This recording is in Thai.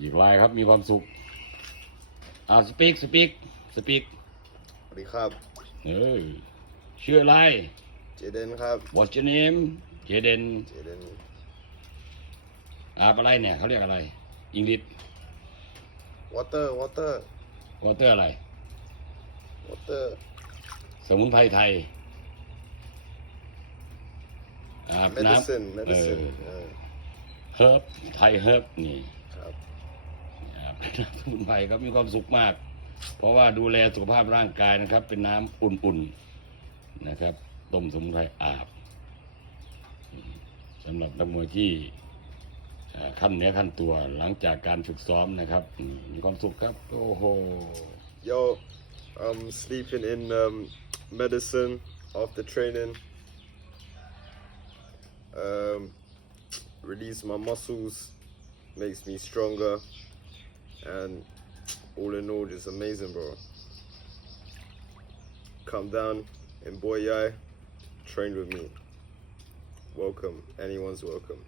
อีกลายครับมีความสุขอ่าสปีกสปีกสปีกสวัสดีครับ เออชื่ออะไร เจเดนครับ What's your name เจเดนเจเดนอาบอะไรเนี่ยเขาเรียกอะไรอังกฤษวอเตอร์วอเตอร์วอเตอร์อะไรวอเตอร์สมุนไพรไทยอาบเมน้ดิซินเมำเอดิซินอเฮิร์บไทยเฮิร์บนี่ครับอาบ น้ำสมุนไพรครับมีความสุขมาก เพราะว่าดูแลสุขภาพร่างกายนะครับ เป็นน้ำอุ่นๆนะครับต้มสมุนไพรอาบอืมสำหรับนักมวยที่ขั้นเนื้อขั้นตัวหลังจากการฝึกซ้อมนะครับมมีความสุขครับโอ้โห Yo I'm sleeping in um, medicine after training um, release my muscles makes me stronger and all in all just amazing bro. Come down in Boyai train with me. Welcome. Anyone's welcome